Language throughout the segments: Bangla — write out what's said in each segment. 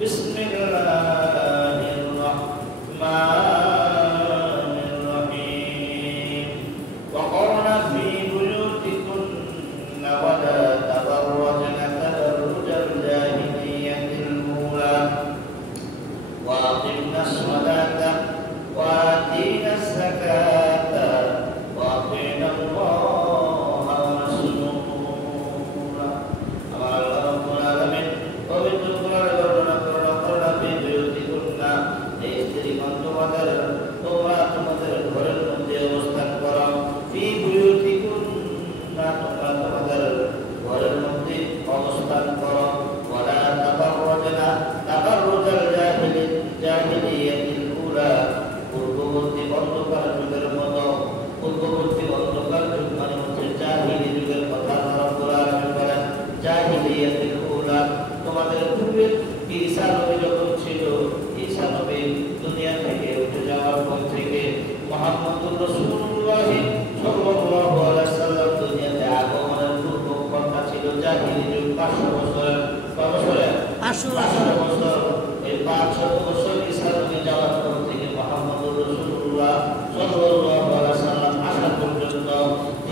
بسم الله الرحمن মুহাম্মদুর রাসূলুল্লাহ সাল্লাল্লাহু আলাইহি ওয়াসাল্লাম দুনিয়াতে আগমনের পূর্ব কথা ছিল জাহিলি যুগ 500 বছর। কত বছর? 500 বছর। এই 500 বছর ঈসা নবী যাওয়ার পর থেকে মুহাম্মদুর রাসূলুল্লাহ সাল্লাল্লাহু আলাইহি ওয়াসাল্লাম আসা পর্যন্ত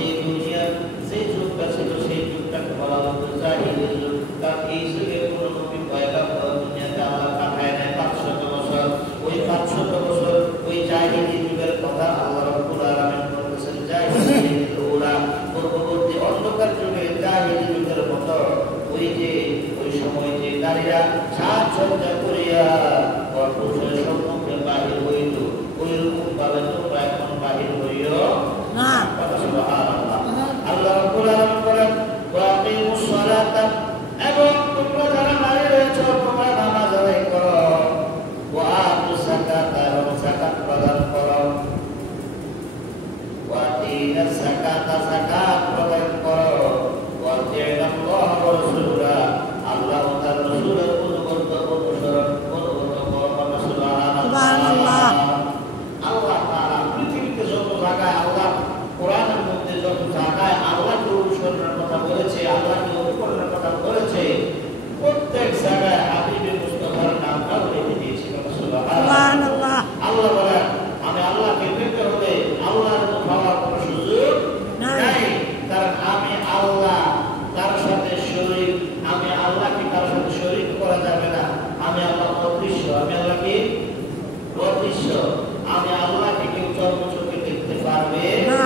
এই দুনিয়ার যে যুগটা ছিল সেই যুগটাকে বলা হতো জাহিলি যুগ। কারণ এই যুগে কোনো নবী পয়গম্বর দুনিয়াতে আল্লাহ পাঠায় নাই 500 বছর। ওই 500 বছর ওই জাহিলি যুগের কথা আল্লাহ রাব্বুল আলামিন বলেছেন। জাহিলি ওরা পূর্ববর্তী অন্ধকার যুগে জাহিলি যুগের মতো ওই যে ওই সময় যে নারীরা সাজসজ্জা করিয়া পুরুষের সম্মুখে বাহির হইত, ওই রকম ভাবে তোমরা এখন বাহির হইও না। সুবহানাল্লাহ। আল্লাহ রাব্বুল আলামিন বলেন ওয়াকিমুস সালাতা, এবং তোমরা যারা নারী রয়েছে তোমরা নামাজ আদায় করো, ওয়া আতুস যাকাতা, এবং যাকাত প্রদান করো, ওয়া আতিনাস যাকাতা, যাকাত প্রদান করো, ওয়া আতিনাল্লাহ ওয়া রাসূলাহ, আল্লাহ ও তার রাসূলের অনুসরণ করো। সুবহানাল্লাহ। আল্লাহ তাআলা পৃথিবীতে যত জায়গায় আল্লাহ কোরআনের মধ্যে যত জায়গায় আল্লাহকে অনুসরণের কথা বলেছে, আল্লাহকে অনুকরণের কথা বলেছে, প্রত্যেক জায়গায় হাবিবে মুস্তাফার নামটা রেখে দিয়েছে। সুবহানাল্লাহ। আল্লাহ বলেন আমি আল্লাহকে পেতে হলে আল্লাহর মতো পাওয়ার কোনো সুযোগ নাই, কারণ আমি আল্লাহ, তার সাথে শরীক, আমি আল্লাহকে তার সাথে শরীক করা যাবে না। আমি আল্লাহ অদৃশ্য, আমি আল্লাহকে অদৃশ্য, আমি আল্লাহকে কেউ চর্মচোখে দেখতে পারবে না।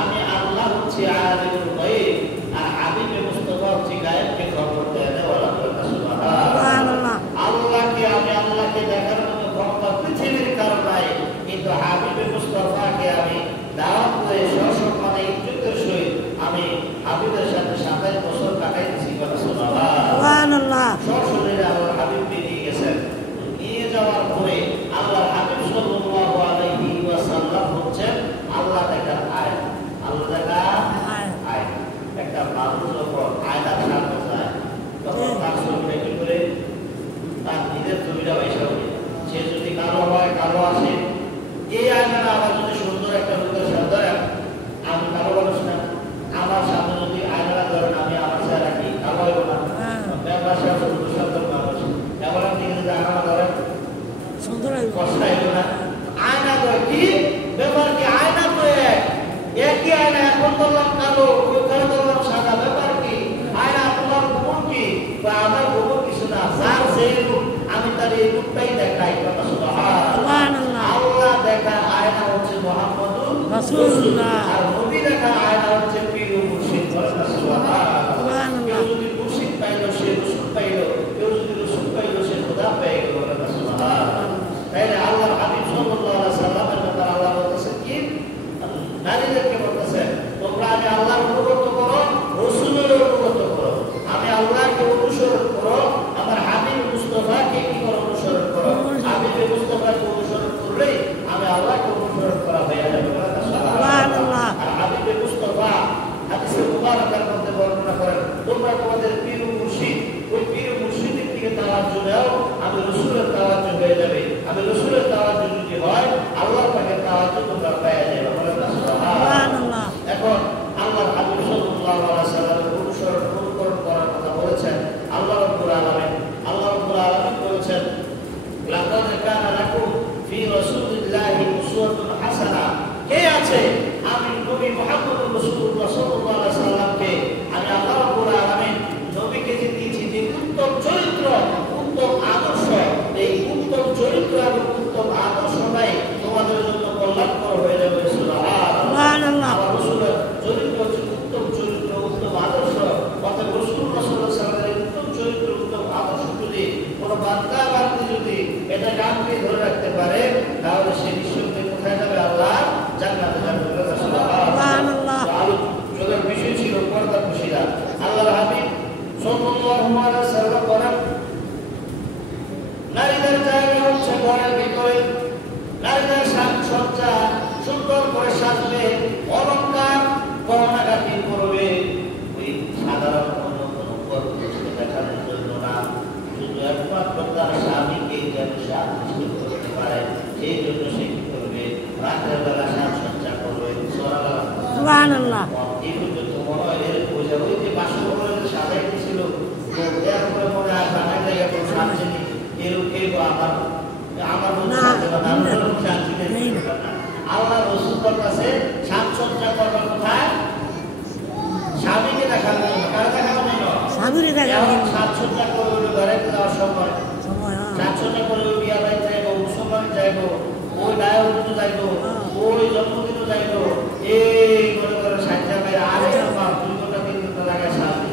আমি আল্লাহ হচ্ছে আলিমুল গায়ব, আর হাবিবে মুস্তাফা হচ্ছে গায়বকে খবর দেওয়ালা। সুবহানাল্লাহ। আল্লাহকে আমি আল্লাহকে দেখার মতো ক্ষমতা পৃথিবীর কারো নাই, কিন্তু হাবিবে মুস্তাফাকে আমি দাওয়াত করে সসম্মানে ইজ্জতের সহিত আমি হাবিবের সাথে 27 বছর কাটাইতেছি। সুবহানাল্লাহ। সশরীরে আল্লাহর হাবিবকে নিয়ে গেছেন। নিয়ে যাওয়ার পরে আল্লাহর হাবিব সাল্লাল্লাহু আলাইহি ওয়াসাল্লাম হচ্ছেন আল্লাহ দেখার আয়াত। আল্লাহ দেখার আয়াত। একটা মানুষ যখন আয়াতের সামনে যায় তখন তার ছবিটা কি করে, তার নিজের ছবিটা বাইসা হবে। সে যদি কালো হয়, কালো আসে। এই আয়নাটা আবার যদি সুন্দর একটা লোকের সাথে ধরেন, আমি কালো মানুষ না, আমার সামনে যদি আয়নাটা ধরেন আমি আমার সাথে রাখি, কালো হইব না। ব্যবসা সুন্দর সুন্দর মানুষ এবার আপনি যদি আয়না ধরেন সুন্দর কষ্ট হইব না। আয়না ধরে কি ব্যাপার, কি আয়না তো একই আয়না, এখন বললাম কালো, ওখানে বললাম সাদা, ব্যাপার কি? আয়না তোমার গুণ কি বা আমার গুণ কিছু না, যার সেই রূপ আমি তার এই রূপটাই দেখাই। সুবহানাল্লাহ। আল্লাহ দেখা আয়না হচ্ছে মুহাম্মদুর রাসূলুল্লাহ, আর নবী দেখা আয়না হচ্ছে পীর ও মুর্শিদ। সুবহানাল্লাহ। কেউ যদি মুর্শিদ পাইল সে রাসূল পাইল, কেউ যদি রাসূল পাইল সে খোদা পেয়ে গেল। সুবহানাল্লাহ। তাইলে আল্লাহর হাবিব সাল্লাল্লাহু আলাইহি ওয়াসাল্লামের কথা আল্লাহ বলতেছে কি, নারীদেরকে বলতেছে তোমরা আমি আল্লাহর অনুগত করো, রাসূলের অনুগত করো। আমি আল্লাহকে অনুসরণ করো, আমার হাবিব মুস্তাফাকে কি করো, অনুসরণ করো। হাবিব মুস্তাফাকে অনুসরণ করলে আমি আল্লাহকে অনুসরণ করা হয়ে যাবে। সুবহানাল্লাহ। আর হাবিব মুস্তাফা হাদিসে মুবারাকার মধ্যে বর্ণনা করেন তোমরা তোমাদের পীর ও মুর্শিদ, ওই পীর ও মুর্শিদের দিকে তাওয়াজ্জুহ দাও, আমি রাসূলের তাওয়াজ্জুহ হয়ে যাবে। আমি রাসূলের তাওয়াজ্জুহ যদি হয় আল্লাহর পাকের তাওয়াজ্জুহ তোমরা পেয়ে যাবে। সুবহানাল্লাহ। এখন আল্লাহর হাবিব সাল্লাল্লাহু আলাইহি ওয়াসাল্লামের অনুকরণ করার কথা বলেছেন আল্লাহ রাব্বুল আলামিন। আল্লাহ রাব্বুল আলামিন বলেছেন লাকাদ কানা লাকুম ফি রাসূলিল্লাহি উসওয়াতুন হাসানাহ। কে আছে? আমি নবী মুহাম্মদুর রাসূলুল্লাহ সাল্লাল্লাহু আলাইহি ওয়াসাল্লামকে আমি আল্লাহ রাব্বুল আলামিন নবীকে যে দিয়েছি যে উত্তম চরিত্র, উত্তম আদর্শ, এই উত্তম চরিত্র এবং উত্তম আদর্শটাই তোমাদের জন্য কল্যাণকর হয়ে যাবে। সুবহানাল্লাহ। আমার রাসূলের চরিত্র হচ্ছে উত্তম চরিত্র, উত্তম আদর্শ। অর্থাৎ রাসূলুল্লাহ সাল্লাল্লাহু আলাইহি ওয়াসাল্লামের উত্তম চরিত্র, উত্তম আদর্শ যদি কোনো বান্দা বান্দী যদি এটা গানকে ধরে রাখতে পারে তাহলে সে নিশ্চয়ই কোথায় যাবে? আল্লাহ জান্নাতে যাবে। সুবহানাল্লাহ। এই পর্যন্ত মনে হয় এর বোঝা ওই যে বাসভবনের সাজাই দিয়েছিল তো এরপরে মনে হয় সাজাই জায়গা কোনো শান্তি নেই এরকম আমার আমার শান্তি নেই। আল্লাহ রসুলের কাছে সাজসজ্জা করবার কোথায় স্বামীকে দেখানো কারা দেখানো জন্য স্বামীরে দেখানো সাজসজ্জা করবে ঘরে যাওয়ার সময় সাজসজ্জা করবে বিয়া বাড়ি যাইবো মুসলমান যাইবো ওই ডায়াবেটিস যাইবো ওই জন্মদিনও যাইবো এই করে করে সাজা বাইরে আরে আমার 2 ঘন্টা 3 ঘন্টা লাগায় সাজতে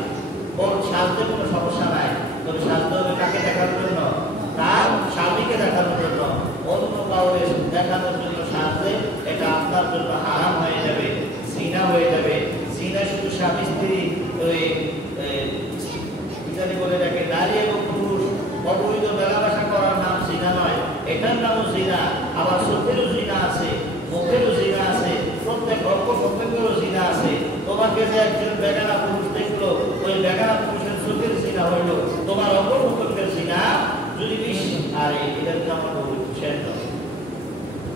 ওর সাজতে কোনো সমস্যা নাই তবে সাজতে হবে কাকে দেখানোর জন্য তার স্বামীকে দেখানোর জন্য অন্য কাউকে দেখানোর জন্য সাজতে এটা আপনার জন্য হারাম হয়ে যাবে জিনা হয়ে যাবে জিনা শুধু স্বামী স্ত্রী ওই ইত্যাদি বলে রাখে নারী এবং পুরুষ অবৈধ মেলামেশা করার নাম জিনা নয় এটার নামও জিনা আবার চোখেরও জিনা আছে মুখেরও জিনা আছে প্রত্যেক অঙ্গ প্রত্যেকেরও জিনা আছে তোমাকে যে একজন বেগানা পুরুষ দেখলো ওই বেগানা পুরুষের চোখের জিনা হইল তোমার অঙ্গ প্রত্যেকের জিনা যদি বিশ আর এটার নাম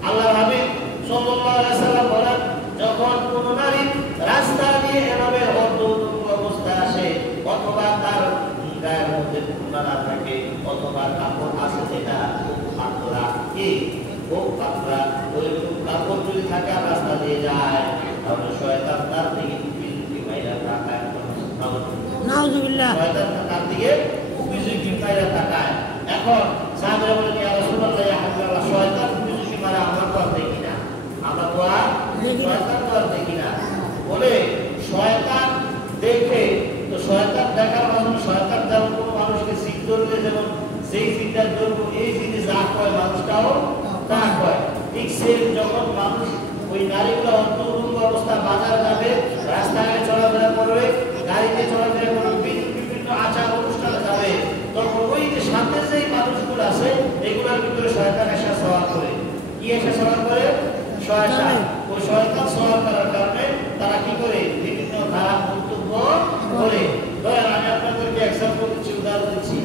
আল্লাহ হাবিব সাল্লাল্লাহু আলাইহি সাল্লাম বলেন যখন কোন নারী রাস্তা দিয়ে এভাবে অর্ধনগ্ন অবস্থায় আসে অথবা তার গায়ের মধ্যে খুলনা না থাকে অথবা কাপড় আছে যেটা খুব পাতলা খুব পাতলা ওই কাপড় যদি থাকে রাস্তা দিয়ে যায় তাহলে শয়তান তার দিকে কুপিঝুঁকি মাইরা তাকায় নাউজুবিল্লাহ শয়তান তার দিকে কুপিঝুঁকি মাইরা তাকায় এখন সাহাবায়ে বলেন ইয়া রাসূলুল্লাহ ইয়া হাবিবাল্লাহ শয়তান কুপিঝুঁকি মারা আমরা তো দেখি না আমরা তো শয়তান তো দেখি না বলে শয়তান দেখে তো শয়তান দেখার মানে শয়তান যেমন কোনো মানুষকে সিট ধরলে যেমন সেই সিটটা ধরবো এই জিনিস যা হয় মানুষটাও তা হয় ঠিক সে যখন মানুষ ওই নারীগুলো অন্তর্ভুক্ত অবস্থা বাজারে যাবে রাস্তায় চলাফেরা করবে গাড়িতে চলাফেরা করবে বিভিন্ন আচার অনুষ্ঠানে যাবে তখন ওই যে সাথে যেই মানুষগুলো আছে এগুলোর ভিতরে শয়তান এসে সওয়ার করে কি এসে সওয়ার করে শয়তান ওই শয়তান সওয়ার করার কারণে তারা কি করে বিভিন্ন খারাপ মন্তব্য করে ধরেন আমি আপনাদেরকে এক্সাম্পল দিচ্ছি উদাহরণ দিচ্ছি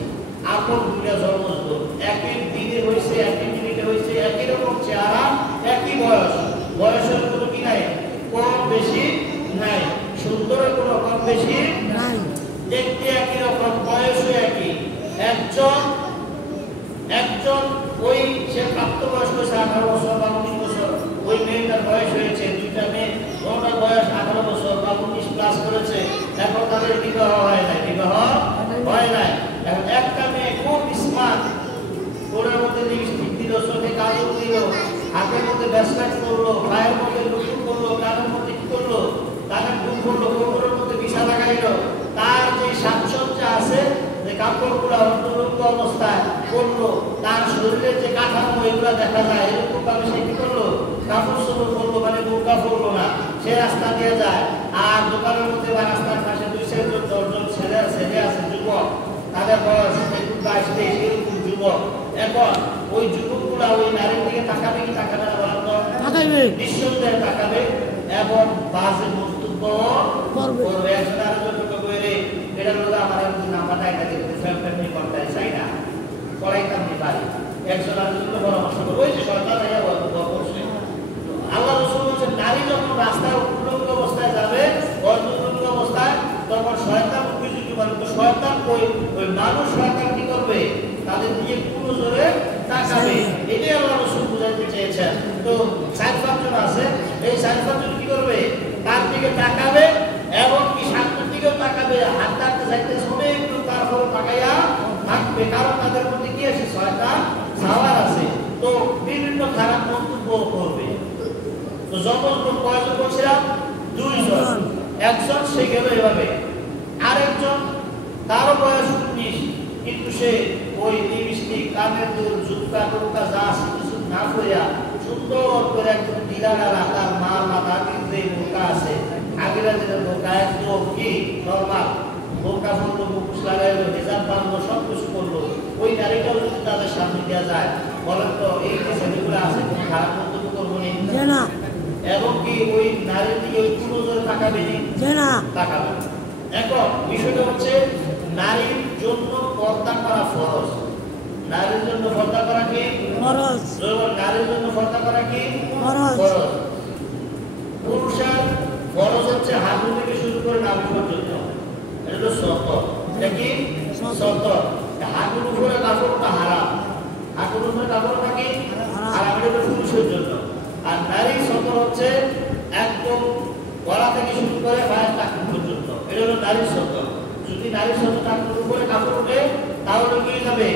আপন দুইটা জন্মস্থ একই দিনে হয়েছে একই মিনিটে হয়েছে একই রকম চেহারা একই বয়সের কোনো কি নাই কম বেশি নাই সুন্দরের কোনো কম বেশি নাই দেখতে একই রকম বয়সও একই একজন ওই সে প্রাপ্তবয়স্ক হয়েছে 18 বছর বা 19 বছর ওই মেয়েটার বয়স হয়েছে দুইটা মেয়ে ওনার বয়স 18 বছর বা 19 প্লাস করেছে এখন তাদের বিবাহ হয় নাই এখন একটা মেয়ে খুব স্মার্ট ওর মধ্যে লিপস্টিক দিল চোখে কাজল দিল হাতের মধ্যে ব্যাসলাইট করলো পায়ের মধ্যে লুকুর করলো কানের মধ্যে কি করলো কানের দুল করলো কোমরের মধ্যে বিছা লাগাইলো তার যে সাজসজ্জা আছে যে কাপড়গুলো অন্তর্ভুক্ত অবস্থায় করলো তার শরীরের যে কাঠামো এগুলো দেখা যায় এরকম ভাবে সে কি করলো কাপড় চোপড় করলো মানে বোরকা পরলো না সে রাস্তা দিয়ে যায় আর দোকানের মধ্যে বা রাস্তার পাশে 2-4 জন ছেলে আছে যুবক তাদের বয়স 22-23 এরকম যুবক এখন ওই যুবকগুলা ওই নারীর দিকে তাকাবে কি তাকাবে না বলেন তো তাকাবে নিঃসন্দেহে তাকাবে এবং বাজে মন্তব্য করবে একজন আরেকজনকে কইরে এটা হলো আমার একজন নাম্বারটা এটা দেখতে ফ্যামিলি করতে চাই না পড়াইতাম নি পারি একজন আরেকজনকে পরামর্শ করবে ওই যে শয়তান আইয়া বলছে আল্লাহ রাসূল বলেন নারী যখন রাস্তায় উলঙ্গ অবস্থায় যাবে অর্ধনগ্ন অবস্থায় তখন শয়তান উপযোগী মানে তো শয়তান ওই মানুষ শয়তান কি করবে তাদের দিকে পুরো জোরে তাকাবে এটাই আল্লাহ রাসূল বুঝাইতে চেয়েছেন তো 4-5 জন আছে এই 4-5 জন কি করবে তার দিকে তাকাবে এবং কি সামনের দিকেও তাকাবে হাঁটতে যাইতে শুনে একটু তারপরে তাকাইয়া থাকবে কারণ তাদের মধ্যে কি আছে শয়তান সাওয়ার আছে তো বিভিন্ন খারাপ মন্তব্য করবে তো যখন কয়জন বলছিলাম 2 জন একজন সে গেল এভাবে আরেকজন তারও বয়স 19 কিন্তু সে ওই লিপস্টিক কানের দুল জুতা টুকা যা আছে কিছু না করিয়া সুন্দর করে একদম দিলারা রাখার মাথা কিন্তু বোকা আছে আগেরা যেটা বোকা একদম কি নর্মাল বোকা ফুললো মুখোশ লাগাইলো হেজাব বাঁধলো সব কিছু করলো ওই নারীটাও যদি তাদের সামনে দেওয়া যায় বলেন তো এই যে ছেলেগুলো আছে কোনো খারাপ মন্তব্য করবো না এবং কি ওই নারীর দিকে ওই পুরো জোরে তাকাবে না তাকাবে এখন বিষয়টা হচ্ছে নারীর জন্য পর্দা করা ফরজ নারীর জন্য পর্দা করা কি ফরজ নারীর জন্য পর্দা করা কি ফরজ পুরুষের পর্যন্ত, এটা তো সতর। এটা কি সতর? হাঁটুর উপরে কাপড়টা হারাম, হাঁটুর উপরে কাপড়টা কি হারাম, এটা তো পুরুষের জন্য। আর নারীর সতর হচ্ছে একদম গলা থেকে শুরু করে পায়ের টাকা পর্যন্ত, এটা হলো নারীর সতর। যদি নারীর সতর টাকুর উপরে কাপড় ওঠে তাহলে কি যাবে?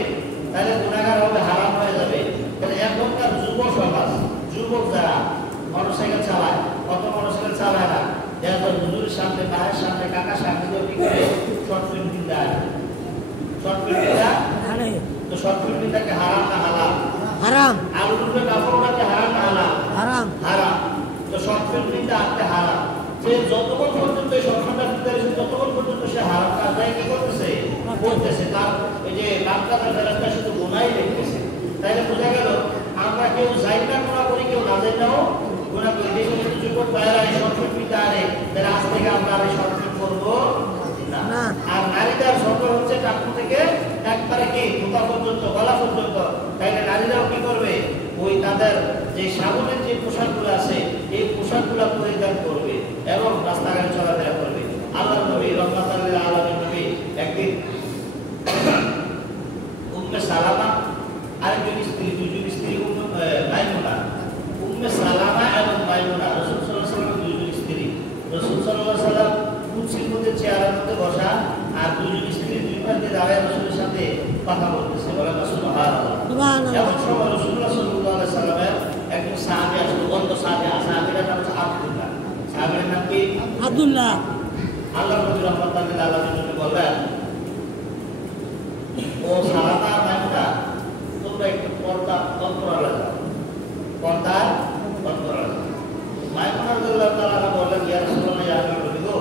তাহলে গুনাহগার হবে, হারাম হয়ে যাবে। তাহলে এখনকার যুব সমাজ, যুবক যারা মোটরসাইকেল চালায়, কত মোটরসাইকেল চালায় না, যারা হুজুরের সামনে, পায়ের সামনে, কাকার সামনে কি করে শর্ট ফিল্ম কিনতে আসে, শর্ট ফিল্মটা তো শর্ট ফিল্মটাকে হারাম না হালাল? হারাম। আলুর উপরে কাপড় ওঠাতে হারাম না হালাল? হারাম। হারাম। তো শর্ট ফিল্মটা আনতে হারাম। সে যতক্ষণ পর্যন্ত এই শর্টফিল্মটা কিনতে আসে ততক্ষণ পর্যন্ত সে হারাম কাজটাই কি করতেছে, করতেছে। তার এই যে বাচ্চাদের ফেরাটা শুধু গুনাই দেখতেছে। তাইলে বোঝা গেল আমরা কেউ যাই না গুণা করি, কেউ না যাই নাও গুণা করি। যে সমস্ত যুবক ভাইয়েরা এই শর্টফিল্মটা আনে, তাহলে আজ থেকে আমরা আর এই শর্টফিল্ম করবো না। আর নারীদের সতর হচ্ছে টাকু থেকে একবারে কি কোথা পর্যন্ত, গলা পর্যন্ত। তাইলে নারীরাও কি করবে? ওই তাদের যে সামনের যে পোশাকগুলো আছে এই পোশাকগুলো পরিধান করবে এবং রাস্তাঘাটে চলাফেরা করবে। আল্লাহর নবী রাহমাতুল লিল আলামিন নবী একদিন উম্মে সালামা আরেকজন স্ত্রী, দুজন স্ত্রী, মাইমুনা, উম্মে সালামা এবং মাইমুনা, রাসূল সাল্লাল্লাহু আলাইহি ওয়াসাল্লাম দুজন স্ত্রী। রাসূল সাল্লাল্লাহু আলাইহি ওয়াসাল্লাম কুরসির মধ্যে, চেয়ারের মধ্যে বসা, আর দুজন স্ত্রী দুই প্রান্তে দাঁড়ায় রাসূলের সাথে কথা বলতেছে। বলেন সুবহানাল্লাহ। এমন সময় রাসূলুল্লাহ সাল্লাল্লাহু আলাইহি ওয়াসাল্লামের একজন সাহাবী আসলো, অন্য সাহাবী, সাহাবীর নাম হচ্ছে আব্দুল্লাহ। সাহাবীর নাম কি? আব্দুল্লাহ। আল্লাহর নবী রাহমাতুল লিল আলামিন বললেন, ও সালামা মাইমুনা, তোমরা একটু পর্দা অন্তরালে যাও, পর্দা অন্তরালে যাও। মাইমুনা রাদিয়াল্লাহু তাআলা বললেন, ইয়া রাসূলুল্লাহ, ইয়া আল্লাহর নবী গো,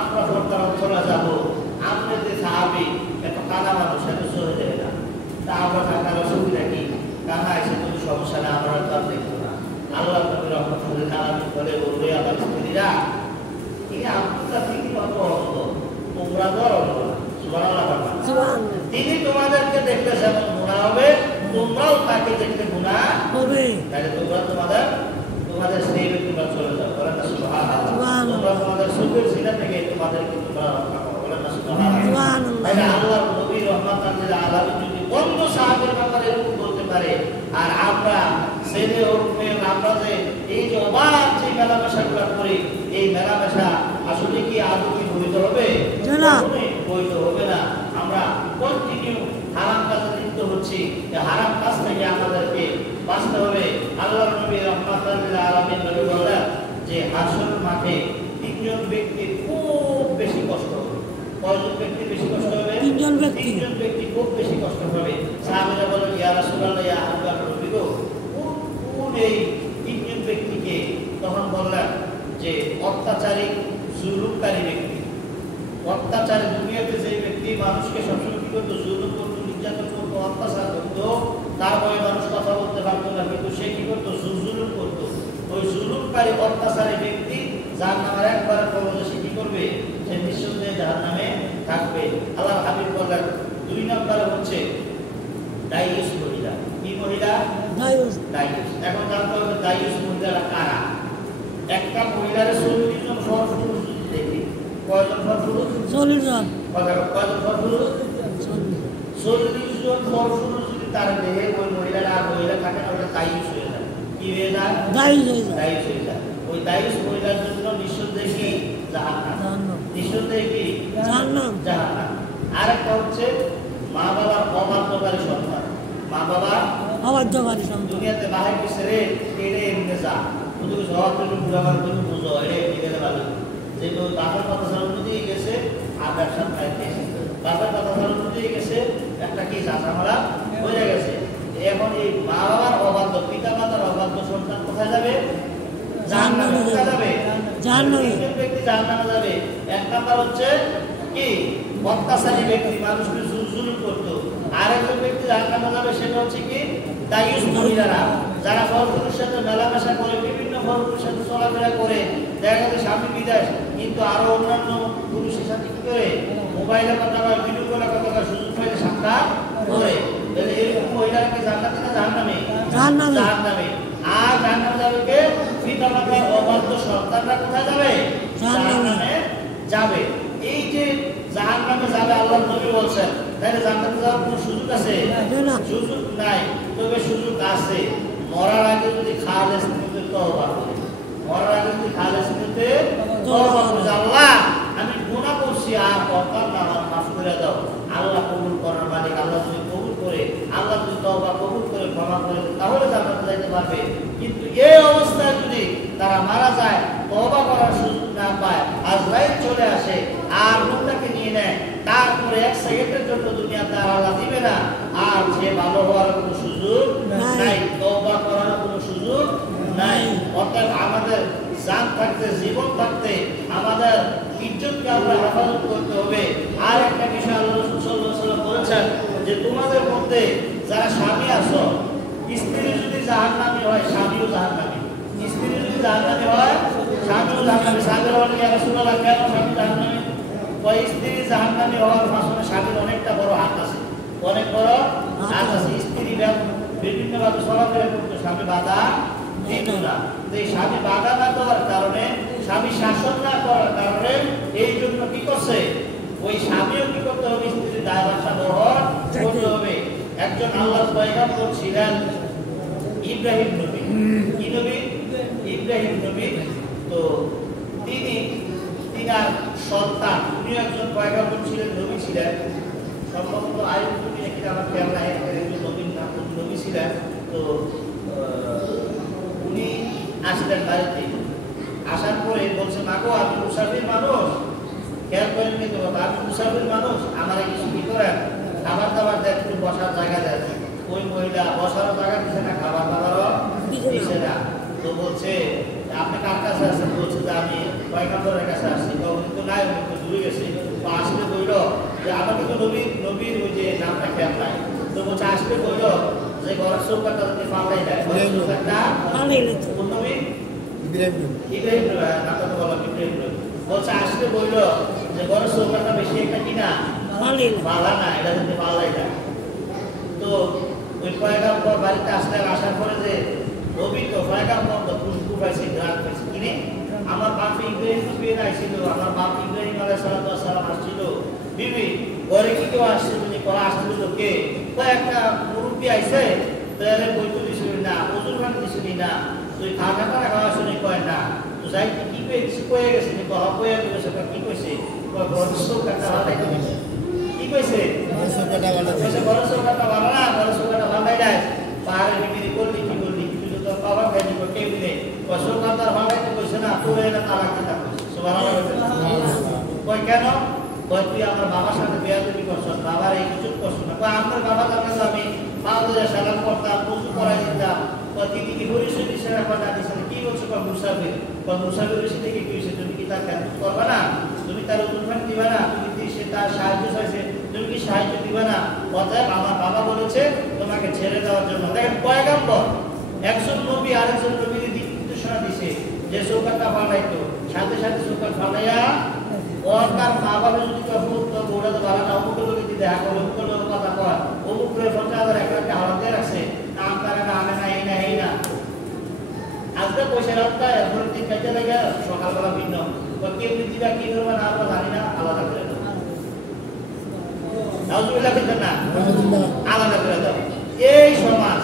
আমরা পর্দার অন্তরালে যাব, আপনি যে সাহাবী এত কানা মানুষ, এত সরে যায় না, তা আমরা থাকার অসুবিধা কি? কানা এসে কোনো সমস্যা না, আমরা তার দেখবো না। আল্লাহ নবী রাহমাতুল লিল আলামিন বলে, বলবে আমার স্ত্রীরা, এই আব্দুল্লাহ তিনি কত অন্ধ, তোমরা তো অন্ধ। সুবহানাল্লাহ। তিনি তোমাদেরকে দেখলে যেমন গুনাহ হবে, তোমরাও তাকে দেখলে গুনাহ হবে। তাহলে তোমরা তোমাদের স্ত্রীর তোমরা চলে যাও। বলেন না সুবহানাল্লাহ। তোমরা তোমাদের সুখের সিনা থেকে তোমাদেরকে তোমরা রক্ষা করো। বলেন না সুবহানাল্লাহ। তাহলে আল্লাহর নবী রাহমাতুল লিল আলামিন যদি অন্য সাহাবীর ব্যাপারে এরকম বলতে পারে, আর আমরা ছেলে হোক মেয়ে, আমরা যে এই যে অবাধ যে মেলামেশাগুলো করি, এই মেলামেশা আসলে কি আদৌ কি বৈধ হবে? না, বৈধ হবে না। আমরা কন্টিনিউ হারাম কাজে লিপ্ত হচ্ছি। হারাম কাজ থেকে আমাদেরকে বাঁচতে হবে। আল্লাহর নবী রাহমাতুল লিল আলামিন নবী বলেন যে হাসর মাঠে তিনজন ব্যক্তির খুব বেশি কষ্ট হবে। কয়জন ব্যক্তি বেশি কষ্ট হবে? তিনজন ব্যক্তি খুব বেশি কষ্ট হবে। সাহাবীরা বলেন, ইয়া রাসূলুল্লাহ, ইয়া আল্লাহর নবী গো, কোন এই তিনজন ব্যক্তিকে? তখন বললেন যে অত্যাচারী, জুলুমকারী ব্যক্তি। অত্যাচারী, দুনিয়াতে যে ব্যক্তি মানুষকে সবসময় কি করতো? জুলুম করতো, নির্যাতন করতো, অত্যাচার করতো, তার ভয়ে মানুষ কথা বলতে পারতো না, কিন্তু সে কি করতো? জুলুম করতো। ওই জুলুমকারী, অত্যাচারী ব্যক্তি জাহান্নামের একবার কবলে সে কি করবে? সে নিঃসন্দেহে জাহান্নামে থাকবে। আল্লাহর হাবিব বলেন, দুই নম্বরে হচ্ছে দায়ুস মহিলা। কি মহিলা? দায়ুস। এখন জানতে হবে দায়ুস মহিলারা কারা। একটা মহিলার 40 জন ফরপুরুষ দেখি, কয়জন ফরপুরুষ? 40 জন। কয়জন ফরপুরুষ? 40 জন ফরপুরুষ যদি তার দেহে ওই মহিলারা আর মহিলা থাকে না, ওটা দায়ুস হয়ে যায়। কি হয়ে যায়? দায়ুস হয়ে যায়। ওই দায়ুস মহিলার জন্য নিঃসন্দেহে কি? জাহান্নাম। নিঃসন্দেহে কি? জাহান্নাম। আরেকটা হচ্ছে মা বাবার অবাধ্যকারী সন্তান। মা বাবার অবাধ্যকারী সন্তান দুনিয়াতে বাহির করছে রে, এড়ে এমনি যা, শুধু সবার জন্য বুড়াবার জন্য বুঝো, এড়ে এমনি গেলে ভালো। যেহেতু বাপের কথা ছাড়া অনুযায়ী গেছে আর ব্যবসা খাইতে এসেছে, বাপের কথা ছাড়া অনুযায়ী গেছে একটা কি চাষামারা হয়ে গেছে। এখন এই মা বাবার অবাধ্য, পিতা মাতার অবাধ্য সন্তান কোথায় যাবে? জাহান্নামে। কোথায় যাবে? জাহান্নামে। ব্যক্তি জাহান্নামে যাবে। এক নাম্বার হচ্ছে কি? অত্যাচারী ব্যক্তি, মানুষকে জুলুম করতো। আরেকজন ব্যক্তি জাহান্নামে যাবে, সেটা হচ্ছে কি? দায়ুস মহিলারা, যারা ফরপুরুষের সাথে মেলামেশা করে, বিভিন্ন ফরপুরুষের সাথে চলাফেরা করে, দেখা যাচ্ছে স্বামী বিদেশ, কিন্তু আরো অন্যান্য পুরুষের সাথে কি করে? মোবাইলে কথা বলে, ভিডিও কলে কথা বলে, সুযোগ পাইলে সাক্ষাৎ করে। তাহলে এরকম মহিলারা কি জান্নাতে না জাহান্নামে? জাহান্নামে। আর জাহান্নামে যাবে কে? পিতা মাতার অবাধ্য সন্তানরা কোথায় যাবে? জাহান্নামে যাবে। নিজে জাহান্নামে যাবে আল্লাহর নবী বলছেন, তাহলে জান্নাতে যাওয়ার কোনো সুযোগ আছে? সুযোগ নাই। তবে সুযোগ আছে, মরার আগে যদি খালেস নিতে তওবা করে, মরার আগে যদি খালেস নিতে তওবা করে, আল্লাহ আমি গুনাহ করছি আর করতাম না, আমার মাফ করে দাও। আল্লাহ কবুল করার মালিক, আল্লাহ যদি কবুল করে, আল্লাহ যদি তওবা কবুল করে ক্ষমা করে দেয়, তাহলে জান্নাতে যাইতে পারবে। কিন্তু এই অবস্থায় যদি তারা মারা যায়, তওবা করার সুযোগ না পায়, আজরাইল চলে আসে আর রূহটাকে নিয়ে নেয়, তারপরে এক সেকেন্ডের জন্য দুনিয়াতে আল্লাহ দিবে না, আর সে ভালো হওয়ার কোনো সুযোগ নাই, তওবা করার কোনো সুযোগ নাই। অর্থাৎ আমাদের জান থাকতে, জীবন থাকতে আমাদের ইজ্জতকে আমরা হেফাজত করতে হবে। আর একটা বিষয় আল্লাহ রাসূল সাল্লাল্লাহু আলাইহি ওয়াসাল্লাম বলেছেন যে তোমাদের মধ্যে যারা স্বামী আছো, স্ত্রী যদি জাহান্নামী হয় স্বামীও জাহান্নামী, স্ত্রী যদি জাহান্নামী হয় স্বামীও জাহান্নামী। সাহাবীরা বলেন ইয়া রাসূলুল্লাহ কেন স্বামী জাহান্নামী? ওই স্ত্রী জাহান্নামী হওয়ার মাঝখানে স্বামীর অনেকটা বড় হাত আছে, অনেক বড় হাত আছে। স্ত্রী বিভিন্নভাবে চলাফেরা করতে স্বামী বাধা দিত না। এই স্বামী বাধা না দেওয়ার কারণে, স্বামী শাসন না করার কারণে এই জন্য কি করছে, ওই স্বামীও কি করতে হবে, স্ত্রীর দায়ভারটা বহন করতে হবে। একজন আল্লাহর পয়গম্বর ছিলেন ইব্রাহিম নবী। কি নবী? ইব্রাহিম নবী। তো তিনার সন্তান, উনি একজন পয়গম্বর ছিলেন, নবী ছিলেন। সম্ভবত আয়ুব নবী নাকি আমার খেয়াল নাই, একজন নবীর নাম নবী ছিলেন। তো উনি আসলেন বাড়িতে, আসার পরে বলছে মাগো আমি মুসাফির মানুষ, খেয়াল করেন কিন্তু আমি মুসাফির মানুষ, আমার কিছু কি করেন, খাবার দাবার দেন, একটু বসার জায়গা দেন। ওই মহিলা বসারও জায়গা দিচ্ছে না, খাবার দাবারও দিচ্ছে না। তো বলছে আপনি কার কাছে আসছেন? বলছে যে আমি পয়গম্বরের কাছে আসছি। কিন্তু নাই, উনি তো দূরে গেছে। তো আসলে বলল যে আমাকে তো নবীর ওই যে নামটা খেয়াল নাই। তো বলছে আসলে বলল যে ঘরের চৌকাটা যদি পাল্টাই দেয়, চৌকাটা কোন নবী? ইব্রাহিম নামটা তো বললাম, ইব্রাহিম বলছে আসলে বলল যে ঘরের চৌকাটা বেশি একটা কিনা পালা না, এটা যদি পাল্টাই দেয়। তো ওই পয়গম্বর বাড়িতে আসলেন, আসার পরে যে নবী তো পয়গম্বর তো খুশবু পাইছে, গ্রাম পাইছে, কিনে আমার বাপ ইব্রাহিম নবী আইছিল, আমার বাপ ইব্রাহিম আলাইহিস সালাম আসছিল। বিবি ঘরে কি কেউ আসছে? তুমি করা আসছিল তো কে? একটা মুরব্বী আইছে, তাহলে বইতো দিছিলি না, ওজুর খান দিছিলি না, তুই খাওয়া খাওয়া শুনে কয় না। তো যাই কি পেয়েছি কয়ে গেছে, কয়ে গেছে কি কইছে? কি কইছে? ঘরের চৌকাটা ভালো না, ঘরের চৌকাটা ভালাই যায়, পাহাড়ে বিক্রি করলি কি করলি, কিছু তো পাওয়া খাইনি টেবিলে চৌকাটার ভালাইতে কইছে না, পুরো এটা তালাক দিতে কয় কেন? কয় তুই আমার বাবার সাথে বেয়াদবি করছস, বাবার এই কিছু করছো না। কয় আমার বাবা জানে তো আমি পাউডারে সালাম করতাম, প্রচু করাই দিতাম। কয় তিনি কি পরিচয় দিচ্ছে না? কয় না দিচ্ছে না। কি বলছো? কয় মুসাফির। কয় মুসাফির এসে থেকে কি হয়েছে? তুমি কি তার খেয়াল করবা না? তুমি তার উদ্ধার দিবা না? তুমি সে তার সাহায্য চাইছে, তুমি কি সাহায্য দিবা না? অতএব আমার বাবা বলেছে তোমাকে ছেড়ে দেওয়ার জন্য। দেখেন পয়গম্বর একজন নবী আরেকজন নবীর দিক নির্দেশনা দিছে যে চৌকাটা ফালাইতো, সাথে সাথে চৌকাট ফালাইয়া ওর তার মা বাবা যদি দৌড়াতে পারে না, অমুকের লোক যদি দেখা করে, অমুকের লোক কথা কয়, অমুক করে 50,000 একটা হাওড়া দিয়ে রাখছে, নাম তারা না আনে না, এই না এই না। আজকে পয়সা রাখতে এরপরে দিন কাজে লাগে, সকালবেলা ভিন্ন কেমনি দিবা, কি করবা না আমরা জানি না, আলাদা করে দাও। নাউজুবিল্লাহ কিন্তু না, আলাদা করে দাও। এই সমাজ,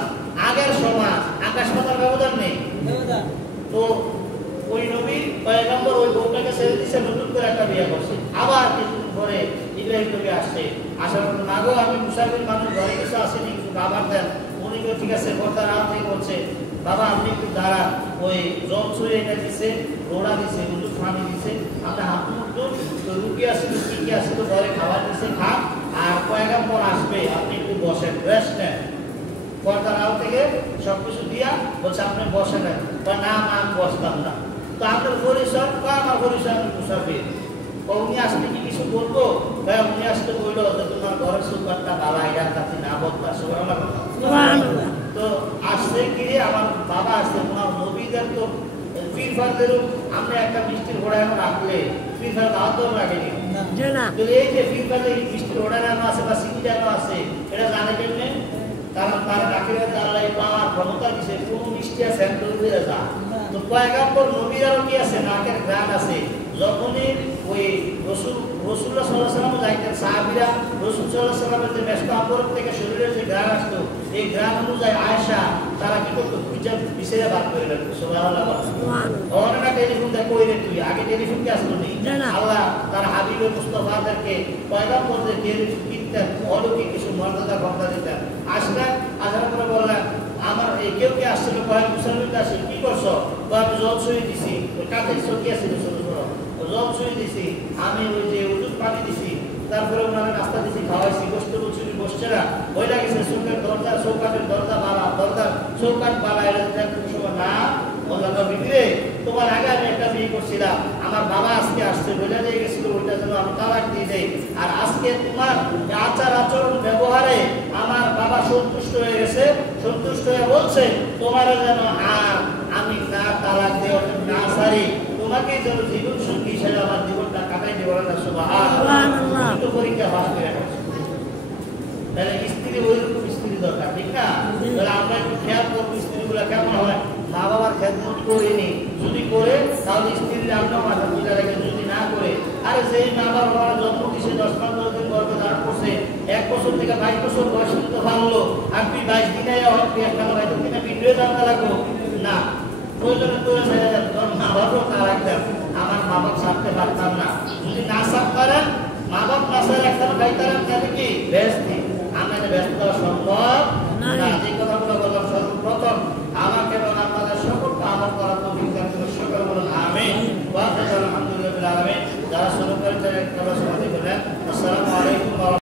আগের সমাজ, আকাশ পাতার ব্যবধান নেই। তো ওই নবী পয়গম্বর ওই বউটাকে ছেড়ে দিচ্ছে, নতুন করে একটা বিয়ে করছে। আবার কিছুদিন পরে ইব্রাহিম নবী আসছে, আসার পর মাগো আমি মুসাফির মানুষ, ঘরে কিছু আসেনি, কিছু খাবার দেন। উনি কেউ ঠিক আছে, কর্তার আওয়াজ থেকে বলছে বাবা আপনি একটু দাঁড়ান, ওই জল ছুঁয়ে এটা দিচ্ছে, রোড়া দিচ্ছে, হুজুর পানি দিচ্ছে, আপনি হাত মুখুন, রুটি আসছিল, কি কি আসছিল, ঘরে খাবার দিচ্ছে, খান, আর পয়গম্বর আসবে, আপনি একটু বসেন, রেস্ট নেন। কর্তার আওয়াজ থেকে সবকিছু দিয়া বলছে আপনি বসে নেন। না আমি বসতাম না। তো আপনার পরিচয়? আমার পরিচয় আমি মুসাফির। উনি আসলে কি কিছু বলবো? উনি আসলে বললো যে তোমার ঘরের সুপারটা বাবা এটার কাছে না বলতা। তো আসছে কি আমার বাবা আসছে, তোমার নবীদের তো পীর ফারদেরও আমরা একটা মিষ্টির ঘোড়া এখন রাখলে পীর ফার দাওয়াত দেওয়া লাগেনি। এই যে পীর ফারদের মিষ্টির ঘোড়া নামা আছে বা সিটি নামা আছে, এটা জানে কেমনে? কারণ তারা ডাকিরা আল্লাহ পাওয়ার ক্ষমতা দিছে, কোন মিষ্টি আছে যা। তো তো পয়গম্বর নবীরাও কি আছে নাকের ঘ্রাণ আছে। যখনই ওই রাসূলুল্লাহ সাল্লাল্লাহু আলাইহি ওয়াসাল্লাম যাইতেন সাহাবীরা রাসূল সাল্লাল্লাহু আলাইহি ওয়াসাল্লামের যে মেশকা আবরক থেকে শরীরের যে ঘ্রাণ আসতো এই ঘ্রাণ অনুযায়ী আয়েশা তারা কি করতো বিছাইয়া বার করে রাখতো। সুবহানাল্লাহ। অনেকটা টেলিফোন দেয় কইরে তুই আগে টেলিফোন কি আসলো নেই। আল্লাহ তার হাবিবে মুস্তাফাদেরকে পয়গম্বরদেরকে কিনতেন অলৌকিক কিছু মর্যাদা ক্ষমতা দিতেন। আসলেন আসার পরে বললেন আমার এই কেউ কে আসছিল কয়েক মুসলমান আসে কি করছো আমি জল ছুঁয়ে দিছি ওই কাঠের চকি আছে ছোট ছোট জল ছুঁয়ে দিছি আমি ওই যে উজুর পানি দিছি তারপরে ওনারা নাস্তা দিছি খাওয়াইছি গোস্ত বছরি বসছে না ওই লাগেছে চোখের দরজা চৌকাঠের দরজা বালা দরজার চৌকাঠ বালা এটা সময় না বললাম বিক্রে তোমার আগে আমি একটা বিয়ে করছিলাম আমার বাবা আজকে আসছে বলে দিয়ে গেছিল ওইটা যেন আমি তালাক দিয়ে দেই আর আজকে তোমার আচার আচরণ ব্যবহারে আমার বাবা সন্তুষ্ট হয়ে গেছে সন্তুষ্ট হয়ে বলছে তোমার যেন আর আমি না তালাক দিয়ে না সারি তোমাকে যেন জীবন সঙ্গী হিসেবে আমার জীবনটা কাটাই দেবো না। সুবহানাল্লাহ। তো পরীক্ষা পাস করে তাহলে স্ত্রী ওইরকম স্ত্রী দরকার ঠিক না। তাহলে আমরা একটু খেয়াল করবো স্ত্রীগুলো কেমন হয় মা বাবার খেদমত করিনি যদি করে তাহলে স্ত্রীর আমরা মাথা বুঝা রেখে যদি না করে আরে যেই মা বাবার জন্ম দিছে 10-15 দিন গর্ভে ধারণ করছে 1 বছর থেকে 22 বছর বয়স তো ভালো আর তুই 22 দিনে একটা ভাই তো কিনা ভিডিও জানতে লাগবো না প্রয়োজনে তোর ছেড়ে যাবে তোর মা বাবাও তা রাখতেন আমার মা বাপ ছাড়তে পারতাম না যদি না ছাড় পারেন মা বাপ না ছাড়ে একটা খাইতাম তাহলে কি ব্যস্ত আমাদের ব্যস্ত সম্ভব না। যে কথাগুলো বললাম সর্বপ্রথম আমাকে এবং আপনাদের সকলকে আমল করার তৌফিক দান করুন সকলে বলুন আমিন ওয়া আলহামদুলিল্লাহ। যারা শুরু করেছেন একটা সমাধি করলেন। আসসালামু আলাইকুম।